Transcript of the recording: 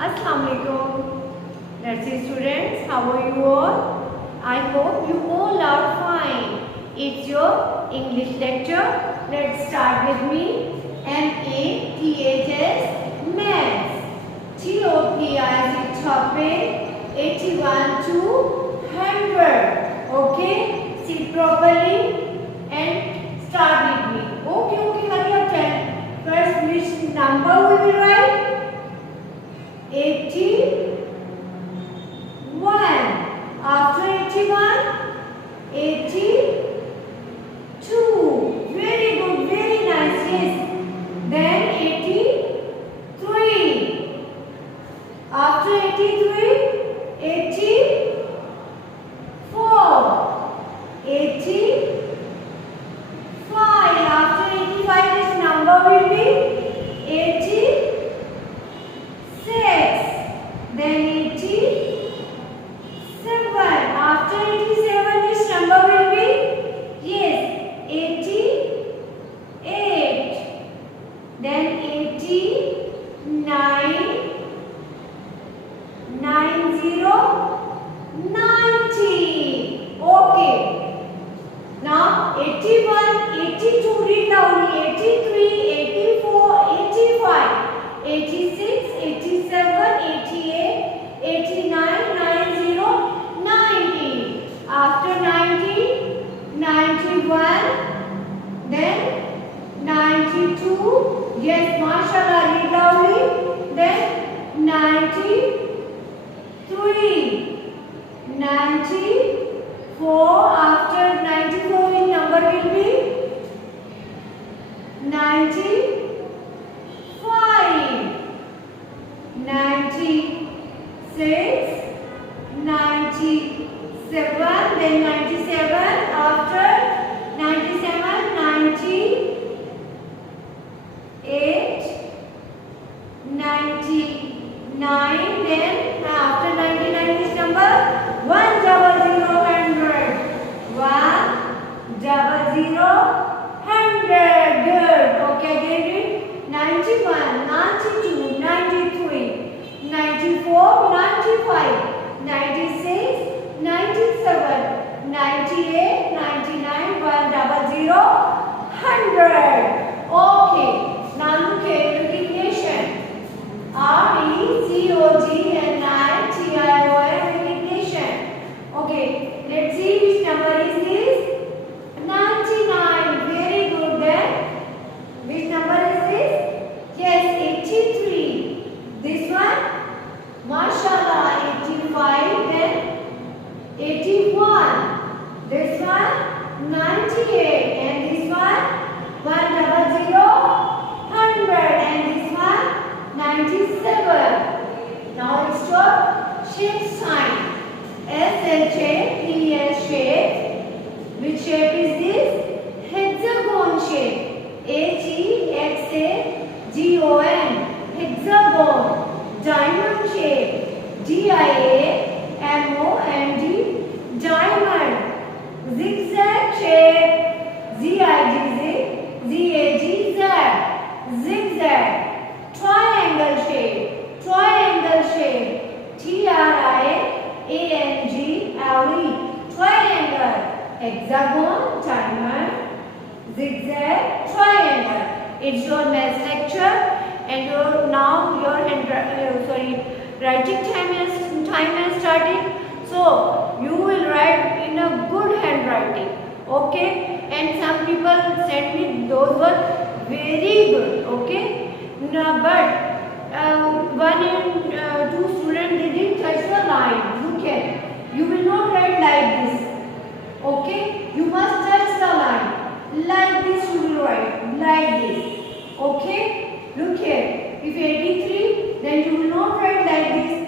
Assalamu alaikum. Nursery students, how are you all? I hope you all are fine. It's your English lecture. Let's start with me. MATHS Maths. TOPI is topic 81 to 100. Okay? Sit properly and start with me. Okay, hurry up then. First, which number we will write? 81. After 81, 82. Very good, very nice. Yes. Then 83. After 83, 84. 85. After 85, this number will be 86. Then 87. After 87, this number will be 88. Then 89, 90, 90. Okay. Now 81, 82, read loudly. 83, 84, 85, 86, 87, 88, 89, 90, 90. After 90, 91, then 92. Yes, mashallah, read loudly. Then 93, 94. After 94, which number will be 95, 96, 97. Then 97. After 97, 98, 99. Then after 99, this number 100, 100, 100. Good. Okay, again read. 91, 92, 93, 94, 95, 96, 97, 98, 99, 100, 100. Okay. Now look at multiplication. RECOGNITION multiplication. Okay. Let's see which number is this. 99. Very good. Then which number is this? Yes, 83. This one, mashallah, 85. Then 81. This one, 98. And this one, 100, 100. And this one, 97. Now it's your shape sign. SHAPE shape. Which shape is this? Hexagon shape. HEXAGON. Hexagon. Diamond shape. DIAMOND. Diamond. Zigzag shape. ZIGZAG. Zigzag. Triangle shape. Triangle shape. TRIANGLE. Triangle. Hexagon, diamond, zigzag, triangle. It's your math lecture, and now your writing time has started. So you will write in a good handwriting. Okay, and some people sent me those were very good. Okay, now but one and two students they didn't touch the line. Look at, you will not write like this. Okay, you must touch the line. Like this you will write. Like this. Okay, look here. If 83, then you will not write like this.